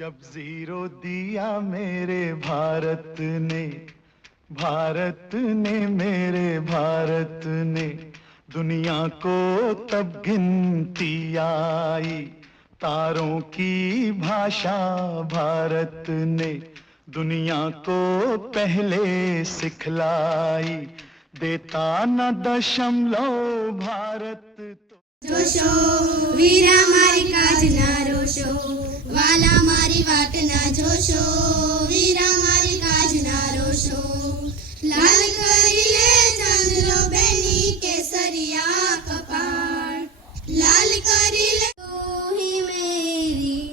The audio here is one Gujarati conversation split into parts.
जब जीरो दिया मेरे भारत ने मेरे भारत ने दुनिया को तब गिनती आई तारों की भाषा भारत ने दुनिया को पहले सिखलाई देता न दशमलव भारत જોશો વીરા મારી કાજ ના રોશો વાલા મારી વાટ ના જોશો વીરા મારી કાજ ના રોશો લાલ કરી લે ચંદ્રો બેની કેસરિયા કપાળ લાલ કરી લે તું હી મેરી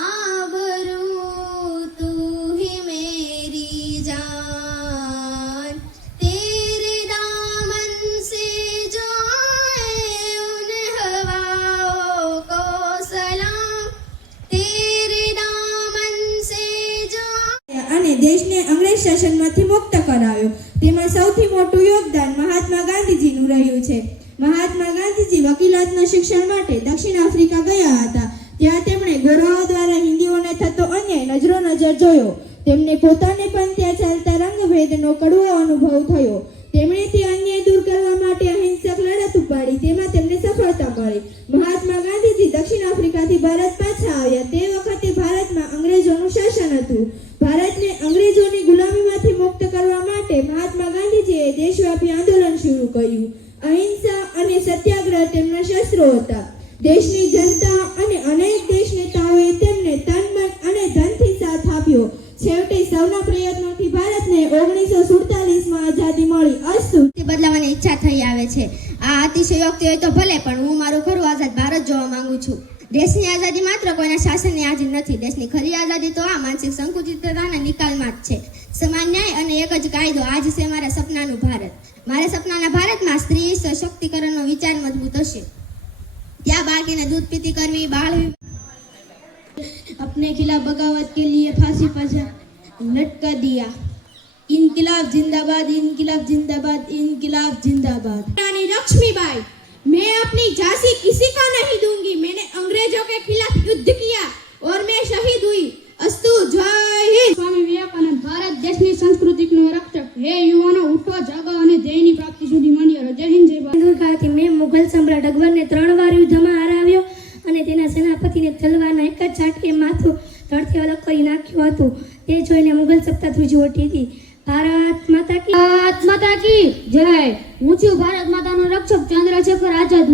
આબરૂ તું હી મેરી જાન तेरे दामन से जो દેશને અંગ્રેજ શાસનમાંથી મુક્ત કરાવ્યો. તેમાં સૌથી મોટું યોગદાન મહાત્મા ગાંધીજીનું રહ્યું છે. મહાત્મા ગાંધીજી વકીલાતના શિક્ષણ માટે દક્ષિણ આફ્રિકા ગયા હતા. ત્યાં તેમણે ગોરાઓ દ્વારા હિન્દીઓને થતો અન્યાય નજરો નજર જોયો. તેમને પોતાને પણ ત્યાં ચાલતા રંગભેદનો કડવો અનુભવ થયો. તેમણે તે અન્યાય દૂર કરવા માટે અહિંસક લડત ઉપાડી. તેમાં તેમને સફળતા મળી. મહાત્મા ગાંધીજી દક્ષિણ આફ્રિકાથી ભારત પાછા આવ્યા. તે વખતે ભારતમાં અંગ્રેજોનું શાસન હતું. ભારતને અંગ્રેજોની ગુલામીમાંથી મુક્ત કરવા માટે મહાત્મા ગાંધીજીએ દેશવ્યાપી આંદોલન શરૂ કર્યું. અહિંસા અને સત્યાગ્રહ તેમના શસ્ત્રો હતા. દેશની જનતા અને અનેક દેશ નેતાઓએ તેમને તન મન અને ધનથી સાથ આપ્યો. છેવટે સૌના પ્રયત્નોથી ભારતને 1947માં આઝાદી મળી. અસ્તુ બદલાવાની ઈચ્છા થઈ આવે છે. આ અતિશયોક્તિ હોય તો ભલે, પણ હું મારું ખરું આઝાદ ભારત જોવા માંગુ છું. દેશની આઝાદી માત્ર કોઈના શાસનની આઝાદી નથી. દેશની ખરી આઝાદી તો આ માનસિક સંકુચિતતાના નિકાલમાં જ છે. સમાન ન્યાય અને એક જ કાયદો આજ છે મારા સપનાનું ભારત. મારા સપનાના ભારતમાં સ્ત્રી સશક્તિકરણનો વિચાર મજબૂત હશે. ત્યાં બાળકીને દૂધ પીતી કરવી, બાળ अपने खिलाफ बगावत के लिए फांसी पर लटका दिया. इनकलाब जिंदाबाद, इनकलाब जिंदाबाद, इनकलाब जिंदाबाद. रानी लक्ष्मीबाई, मैं अपनी झांसी किसी को नहीं दूंगी. मैंने अंग्रेजों के खिलाफ युद्ध किया और मैं शहीद हुई. अस्तु जय हिंद. સ્વામી વિવેકાનંદ. ભારત દેશની સંસ્કૃતિનો રક્ષક. હે યુવાનો, ઉઠો, જાગો અને ધ્યેયની પ્રાપ્તિ સુધી માંડી રહો. જય હિન્દ, જય ભારત. દુર્ગાથી મેં મુઘલ સમ્રાટ અકબરને 3 વાર યુદ્ધમાં હરાવ્યો અને તેના સેનાપતિને તલવારના એક જ ઝાટકે માથું ધડથી અલગ કરી નાખ્યું હતું. તે જોઈને મુઘલ સત્તા ધ્રુજી ઉઠી હતી. ભારત માતા કી જય. હું છું ભારત માતાનો રક્ષક ચંદ્રશેખર આઝાદ.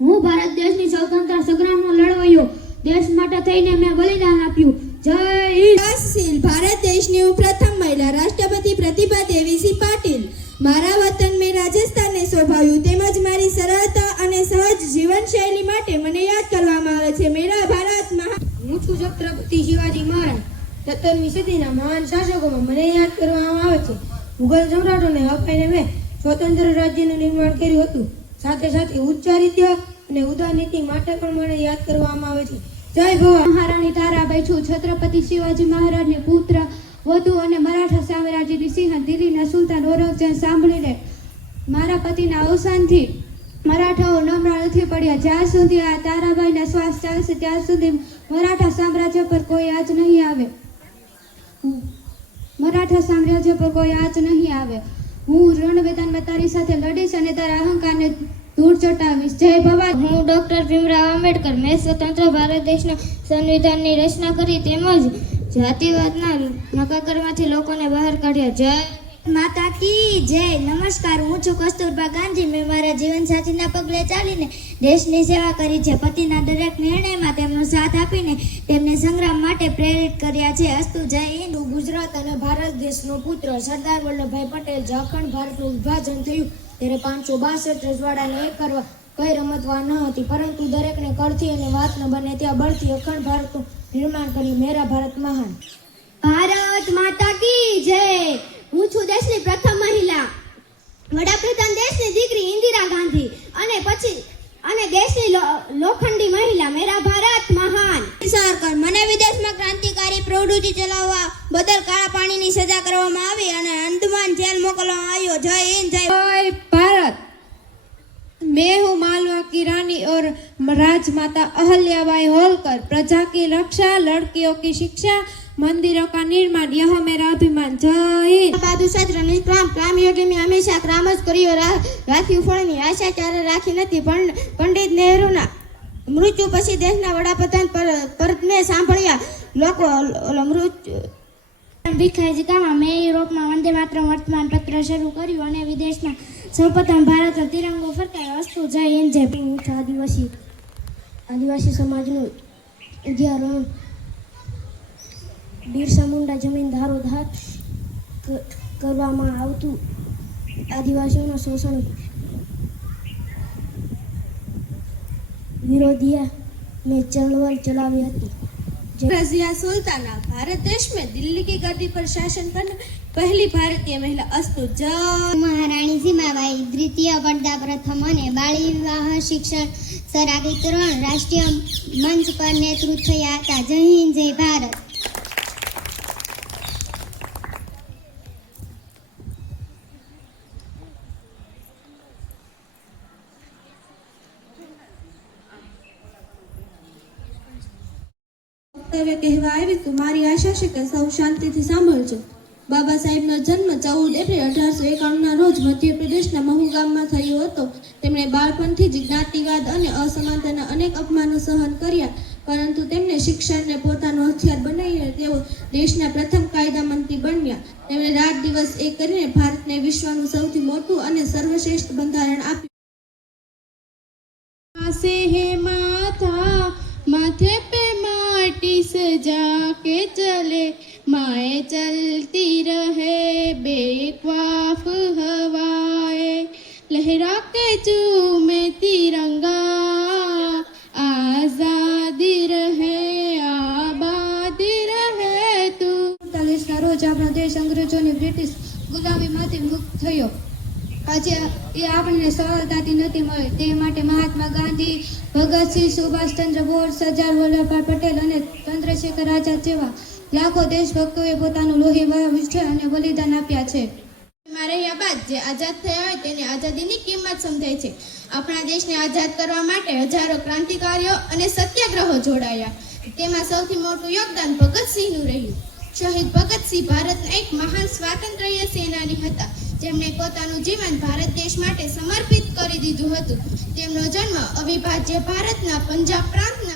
હું ભારત દેશની સ્વતંત્ર સંગ્રામનો લડવૈયો. દેશ માટે થઈને મેં બલિદાન આપ્યું. જય હિન્દ. ભારત દેશની હું પ્રથમ મહિલા રાષ્ટ્રપતિ પ્રતિભા દેવીસિંહ પાટીલ. મારા વતન મેં રાજસ્થાનને શોભાવ્યું. તેમજ મારી સરળતા અને સહજ જીવનશૈલી માટે મને યાદ કરવામાં આવે છે. મેરા ભારત મહાન. હું છું છત્રપતિ શિવાજી મહારાજ. 17મી સદીના મહાન શાસકોમાં મને યાદ કરવામાં આવે છે. મુઘલ સમ્રાટોને હપાઈને મેં સ્વતંત્ર રાજ્યનું નિર્માણ કર્યું હતું. સાથે સાથે ઉચ્ચારિત્ય અને ઉદાર નીતિ માટે પણ મને યાદ કરવામાં આવે છે. જય ભવાની. મહારાણી તારાબાઈ છું. છત્રપતિ શિવાજી મહારાજને પુત્ર વધુ અને મરાઠા સામ્રાજ્યની સિંહ દિલ્હીના સુલતાન ઔરંગઝેબ સાંભળીને મારા પતિના અવસાનથી મરાઠાઓ નમરા નથી પડ્યા. જ્યાં સુધી આ તારાબાઈના શ્વાસ ચાલશે ત્યાં સુધી મરાઠા સામ્રાજ્ય પર કોઈ આંચ નહીં આવે. હું રણ મેદાનમાં તારી સાથે લડીશ અને તારા અહંકારને ધૂળ ચટાવીશ. જય ભવાની. હું ડોક્ટર ભીમરાવ આંબેડકર. મેં સ્વતંત્ર ભારત દેશના સંવિધાનની રચના કરી તેમજ જાતિવાદના નકાગરમાંથી લોકોને બહાર કાઢ્યા. જય માતા કી જય. નમસ્કાર, હું છું કસ્તુરબા ગાંધી. મેં મારા જીવનસાથીના પગલે ચાલીને દેશની સેવા કરી છે. પતિના દરેક નિર્ણયમાં તેમનો સાથ આપીને તેમને સંગ્રામ માટે પ્રેરિત કર્યા છે. અસ્તુ જય હિન્દ. ગુજરાત અને ભારત દેશનો પુત્ર સરદાર વલ્લભભાઈ પટેલ. જે અખંડ ભારતનું વિભાજન થયું ત્યારે 562 રજવાડાને એક કરવા કઈ રમતવા ન હતી, પરંતુ દરેકને કળથી અને વાત ન બને ત્યાં બળથી અખંડ ભારતનું નિર્માણ કરી. મેરા ભારત મહાન. ભારત માતા કી જય. હું છું દેશની પ્રથમ મહિલા વડાપ્રધાન, દેશની દીકરી ઇન્દિરા ગાંધી અને દેશની લોખંડી મહિલા. મેરા ભારત મહાન. સરકાર મને વિદેશમાં ક્રાંતિકારી પ્રવૃત્તિ ચલાવવા બદલ કાળા પાણીની સજા કરવામાં આવી અને અંદમાન જેલ મોકલવામાં આવ્યો. જય હિન્દ, જય ભારત. मैं हूँ मालवा की रानी और राजमाता अहल्याबाई होलकर। प्रजा की रक्षा, लड़कियों की शिक्षा, मंदिरों का निर्माण, यह मेरा अभिमान। जय हिंद। બાદુ સત્ર નિષ્કામ કામ યોગી મેં હંમેશા ક્રામ જ કર્યો રાખ્યું ફળની આશા ક્યારે રાખી નથી પંડિત નહેરુના મૃત્યુ પછી દેશના વડાપ્રધાન પરત મેં સાંભળ્યા લોકો મૃત્યુ ભીખાઈજી કામા મેં યુરોપમાં વંદે માતરમ વર્તમાન પત્ર શરૂ કર્યું અને વિદેશમાં સૌપ્રથમ ભારતનો તિરંગો ફરકાયો. અસ્તુ જય હિન્દ જય ભારત. આદિવાસી સમાજનું ઉદ્યારણ બિરસા મુંડા જમીન ધારોધાર કરવામાં આવતું આદિવાસીઓના શોષણ વિરોધિયા મેં ચળવળ ચલાવી હતી. रज़िया सुल्ताना भारत देश में दिल्ली की गद्दी पर शासन करने पहली भारतीय महिला. अस्तु जय. મહારાણી સીમાબાઈ દ્વિતીય પડદા પ્રથમ અને બાળ વિવાહ શિક્ષણ સરાગીકરણ રાષ્ટ્રીય મંચ પર નેતૃત્વ થયા હતા. જય હિન્દ જય ભારત. વક્તવ્ય કહેવા આવી તો મારી આશા છે કે સૌ શાંતિથી સાંભળજો. બાબા સાહેબનો જન્મ 14 એપ્રિલ 1851ના રોજ મધ્યપ્રદેશના મહુ ગામમાં થયો હતો. તેમણે બાળપણથી જ જ્ઞાતિવાદ અને અસમાનતાના અનેક અપમાનો સહન કર્યા, પરંતુ તેમણે શિક્ષણને પોતાનું હથિયાર બનાવીને તેઓ દેશના પ્રથમ કાયદા મંત્રી બન્યા. તેમણે રાત દિવસ એક કરીને ભારતને વિશ્વનું સૌથી મોટું અને સર્વશ્રેષ્ઠ બંધારણ આપ્યું. से है माथा माथे पे माटी सजा के चले माए चलती रहे बेख्वाफ हवाए लहरा के चूमे तिरंगा आजादी रहे आबादी રહે તું. 47ના રોજ આપણો દેશ અંગ્રેજોની બ્રિટિશ ગુલામીમાંથી મુક્ત થયો. આજે એ આપણને સરળતાથી નથી મળે. તે માટે મહાત્મા ગાંધી, ભગતસિંહ, સુભાષચંદ્ર બોઝ, સરદાર વલ્લભભાઈ પટેલ અને ચંદ્રશેખર આઝાદ જેવા લાખો દેશભક્તોએ પોતાનું લોહી વહાવ્યું છે અને બલિદાન આપ્યા છે. રહ્યા બાદ જે આઝાદ થયા હોય તેની આઝાદીની કિંમત સમજાય છે. આપણા દેશને આઝાદ કરવા માટે હજારો ક્રાંતિકારીઓ અને સત્યાગ્રહો જોડાયા. તેમાં સૌથી મોટું યોગદાન ભગતસિંહનું રહ્યું. શહીદ ભગતસિંહ ભારતના એક મહાન સ્વાતંત્ર્ય સેનાની હતા, જેમણે પોતાનું જીવન ભારત દેશ માટે સમર્પિત કરી દીધું હતું. તેમનો જન્મ અવિભાજ્ય ભારતના પંજાબ પ્રાંતના